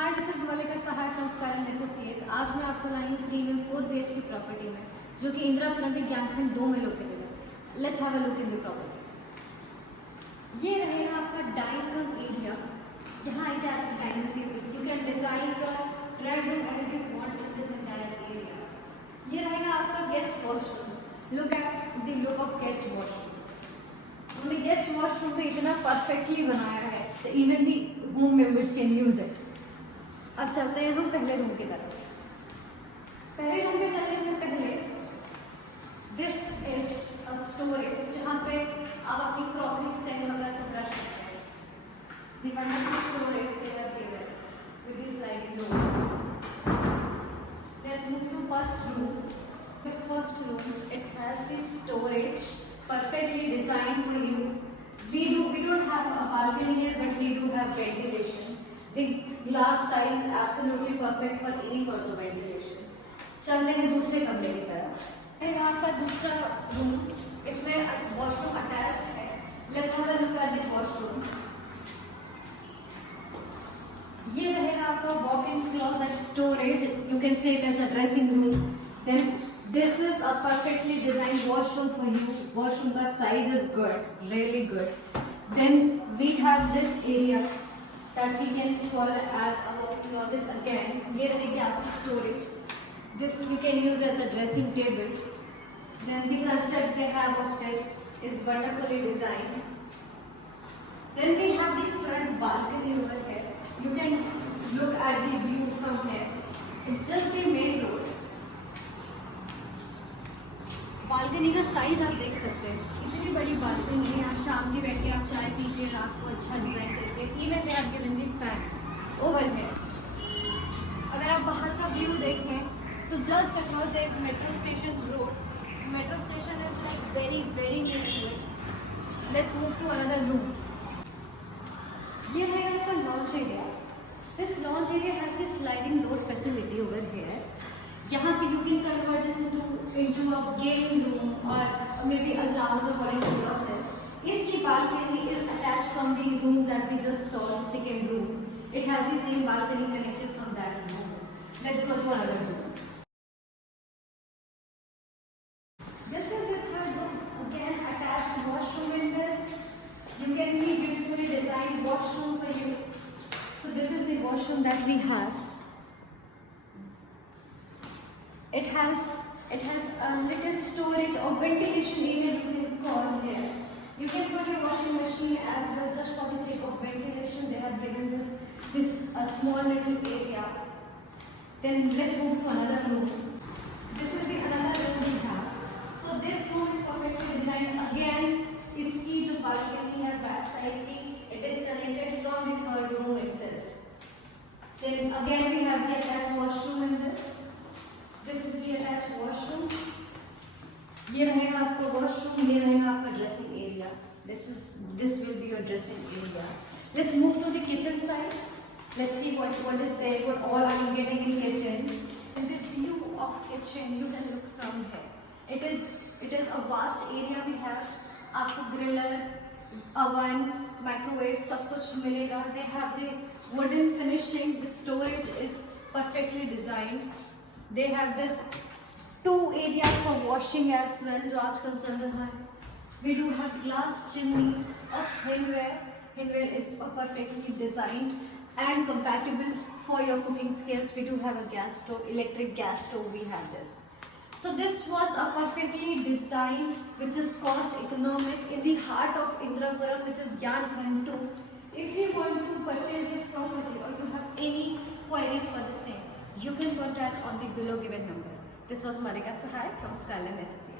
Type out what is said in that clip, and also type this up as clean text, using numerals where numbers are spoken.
Hi, this is Malika Sahay from sky associates. आज मैं आपको लाई हूँ 3 and 4 BHK की प्रॉपर्टी में, जो कि इंदिरापुरम में ज्ञानखंड 2 में लोकेटेड है। Let's have a look in the property. ये रहेगा आपका डाइनिंग कम एरिया। यहाँ आइए आपकी dining table. You can design your drawing room as you want in this entire area. ये रहेगा आपका guest washroom. Look at the look of guest washroom. हमने गेस्ट वॉशरूम पे इतना परफेक्टली बनाया है even the home members can use it. अब चलते हैं हम पहले रूम की तरफ। पहले रूम में चलने से पहले दिस इज अ स्टोरेज, जहाँ पे आप अपनी क्रॉकरी स्टैंड वगैरह सब रख सकते हैं। The wonderful storage they have given with this sliding door. Let's move to first room. The first room, it has this storage perfectly designed for you. We don't have a balcony here, but we do have ventilation. The glass size absolutely perfect for any sort of ventilation. चलते हैं दूसरे कमरे की तरफ। ये आपका दूसरा room, इसमें वॉशरूम अटैच है। Let's have a look at the washroom. ये रहेगा आपका walk in closet storage. You can say it as a dressing room. Then this is a perfectly designed washroom for you. Washroom का size is good, really good. Then we have this area that we can call as a walk-in closet again. ये रहेगी आपकी storage. This you can use as a dressing table. Then the concept they have of this is wonderfully designed. Then we have the front balcony over here. You can look at the view from here. It's just the main road. Balcony का size आप देख सकते हैं, इतनी बड़ी balcony है। आप शाम की बैठ के आप चाय पीजिए, रात को अच्छा डिजाइन करके। इवन से आप गिवन दी फैन ओवर है। अगर आप बाहर का व्यू देखें तो just across there is metro station road. Metro station is like very very near here. Let's move to another room. ये रहेगा इसका lounge area. This lounge area has this sliding door facility over here. यहाँ पे you can convert this into a gaming room or maybe a lounge according to yourself. इसकी balcony is attached from the room that we just saw, the second room. It has the same balcony connected from that room. Let's go to another room. This is the third room. Again, attached washroom in this. You can see beautifully designed washroom for you. So this is the washroom that we have. It has a little storage or ventilation area you can call here. You can put your washing machine as well, just for the sake of ventilation. They have given this a small little area. Then let's move to another room. This is the another room we have. So this room is perfectly designed. Again, इसकी जो balcony है back side की, it is connected from the third room itself. Then again we have the attached washroom in this. This is the attached washroom. ये रहेगा आपका washroom, ये रहेगा आपका dressing area. This will be your dressing area. Let's move to the kitchen side. Let's see what is there. What all are you getting in kitchen? In the view of kitchen, you can look from here. It is a vast area we have. आपको griller, oven, microwave सब कुछ मिलेगा. They have the wooden finishing. The storage is perfectly designed. They have this 2 areas for washing as well, जो आजकल चल रहा है. We do have glass chimneys of Hindware. Hindware is perfectly designed and compatible for your cooking skills. We do have a gas stove, electric gas stove. We have this. So this was a perfectly designed, which is cost economic in the heart of Indirapuram, which is Gyankhand 2. If you want to purchase this property or you have any queries for the same, you can contact on the below given number. This was Malika Sahai from Skyline Associates.